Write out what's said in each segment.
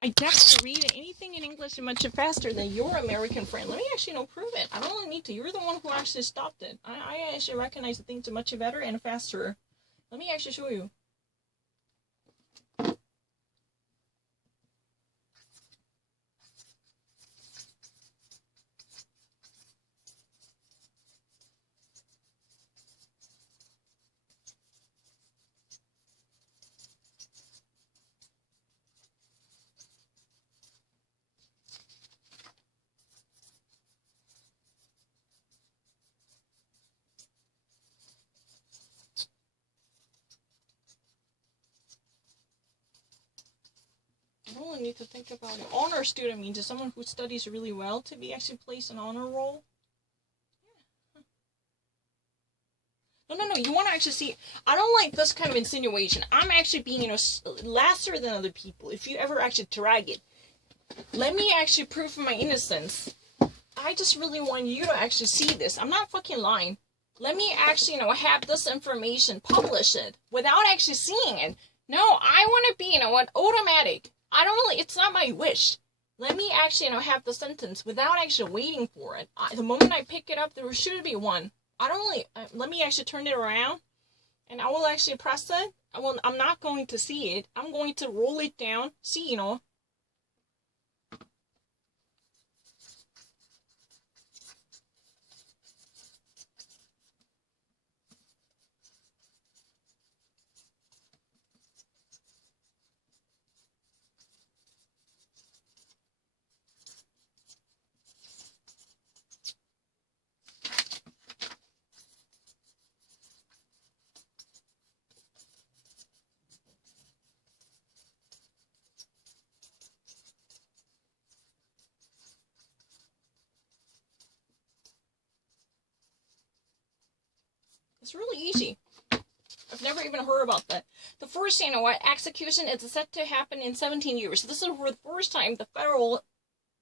I definitely read anything in English much faster than your American friend. Let me actually prove it. I don't really need to. You're the one who actually stopped it. I actually recognize the things much better and faster. Let me actually show you. I don't really need to think about it. Honor student means someone who studies really well to be actually placed in honor roll. No. You want to actually see. I don't like this kind of insinuation. I'm actually being, lesser than other people. If you ever actually drag it, let me actually prove my innocence. I just really want you to actually see this. I'm not fucking lying. Let me actually, have this information, publish it without actually seeing it. No, I want to be, automatic. I don't really. It's not my wish. Let me actually, have the sentence without actually waiting for it. The moment I pick it up, there should be one. I don't really, let me actually turn it around, and I will actually press it. I'm not going to see it. I'm going to roll it down. See, It's really easy. I've never even heard about that. The first, execution is set to happen in 17 years. This is for the first time the federal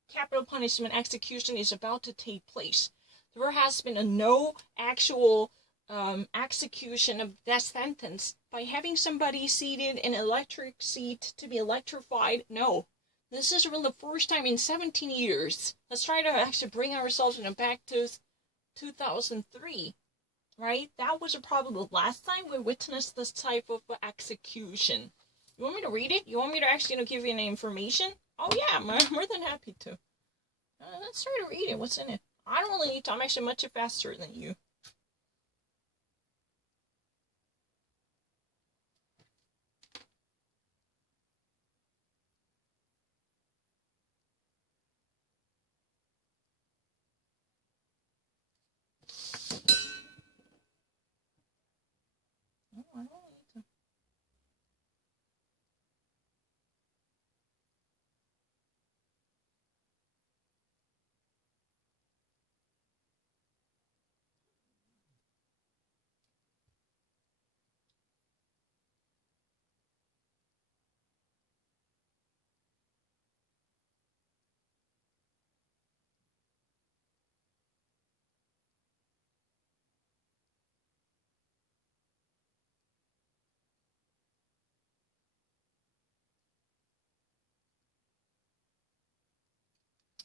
capital punishment execution is about to take place. There has been no actual execution of that sentence by having somebody seated in an electric seat to be electrified. No. This is really the first time in 17 years. Let's try to actually bring ourselves back to 2003. Right? That was probably the last time we witnessed this type of execution. You want me to read it? You want me to actually give you any information? Oh yeah, I'm more than happy to. Let's try to read it. What's in it? I don't really need to. I'm actually much faster than you. No, I don't need to.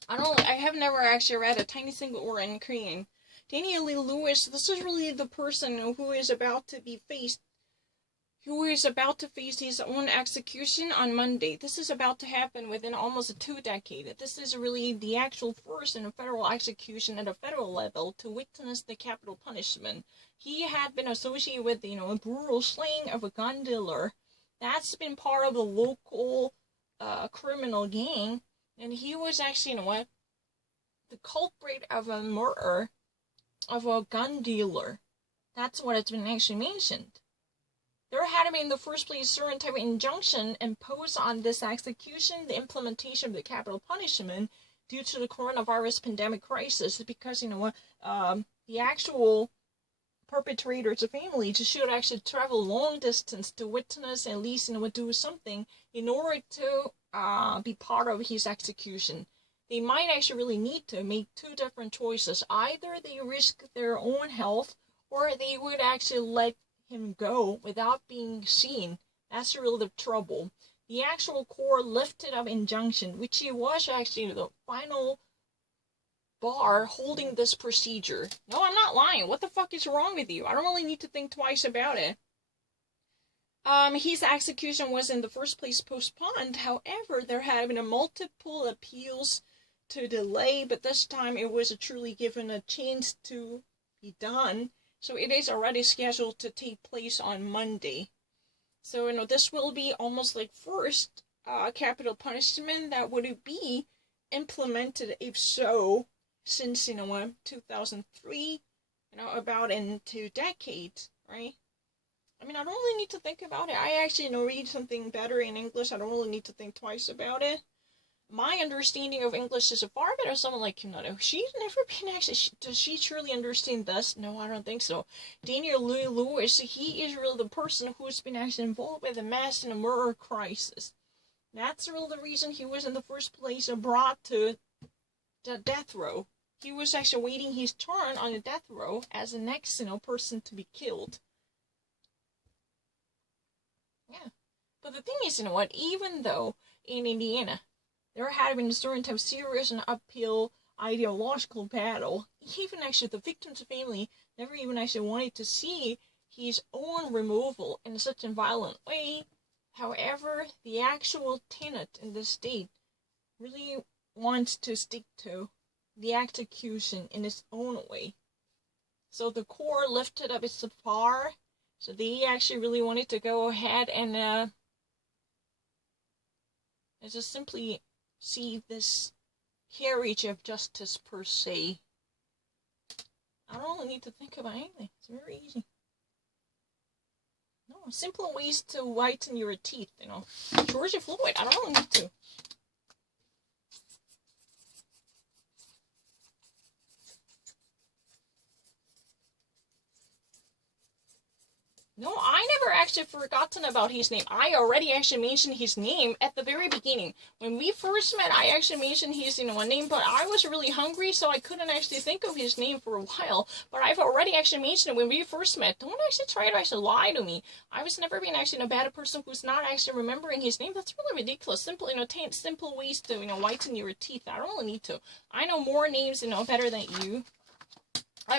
I have never actually read a tiny single word in Korean. Daniel Lee Lewis, this is really the person who is about to face his own execution on Monday. This is about to happen within almost 2 decades. This is really the actual first in a federal execution at a federal level to witness the capital punishment. He had been associated with, a brutal slaying of a gun dealer. That's been part of the local criminal gang. And he was actually, the culprit of a murder of a gun dealer. That's what it's been actually mentioned. There had been in the first place a certain type of injunction imposed on this execution, the implementation of the capital punishment due to the coronavirus pandemic crisis, because, the actual perpetrators' families should actually travel long distance to witness, at least, do something in order to be part of his execution. They might actually really need to make 2 different choices. Either they risk their own health, or they would actually let him go without being seen. That's really the trouble. the actual court lifted up injunction, which it was actually the final bar holding this procedure. No, I'm not lying. What the fuck is wrong with you? I don't really need to think twice about it. His execution was in the first place postponed. However, there had been multiple appeals to delay, but this time it was truly given a chance to be done. So it is already scheduled to take place on Monday. So, this will be almost like first capital punishment that would be implemented, if so, since, 2003, about in 2 decades, right? I mean, I don't really need to think about it. I actually read something better in English. I don't really need to think twice about it. My understanding of English is far better. Someone like she's never been actually. Does she truly understand this? No, I don't think so. Daniel Lewis, he is really the person who's been actually involved with the mass and murder crisis. That's really the reason he was in the first place brought to the death row. He was actually waiting his turn on the death row as the next, person to be killed. Yeah. But the thing is, even though in Indiana, there had been a certain type of serious and uphill ideological battle, even actually the victim's family never even actually wanted to see his own removal in such a violent way. However, the actual tenet in the state really wants to stick to the execution in its own way. So the court lifted up its bar. So they actually really wanted to go ahead and just simply see this carriage of justice per se. I don't really need to think about anything. It's very easy. No, simple ways to whiten your teeth, George Floyd, I don't really need to. No, I never actually forgotten about his name. I already actually mentioned his name at the very beginning. When we first met, I actually mentioned his, name, but I was really hungry, so I couldn't actually think of his name for a while. But I've already actually mentioned it when we first met. Don't actually try to actually lie to me. I was never been actually a bad person who's not actually remembering his name. That's really ridiculous. Simple, simple ways to, whiten your teeth. I don't really need to. I know more names, better than you.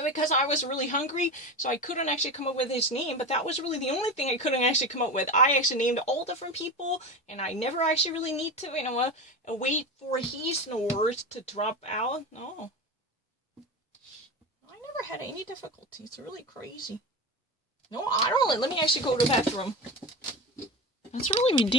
Because I was really hungry, so I couldn't actually come up with his name, but that was really the only thing I couldn't actually come up with. I actually named all different people, and I never actually really need to, wait for his words to drop out. No. I never had any difficulty. It's really crazy. No, I don't. Let me actually go to the bathroom. That's really ridiculous.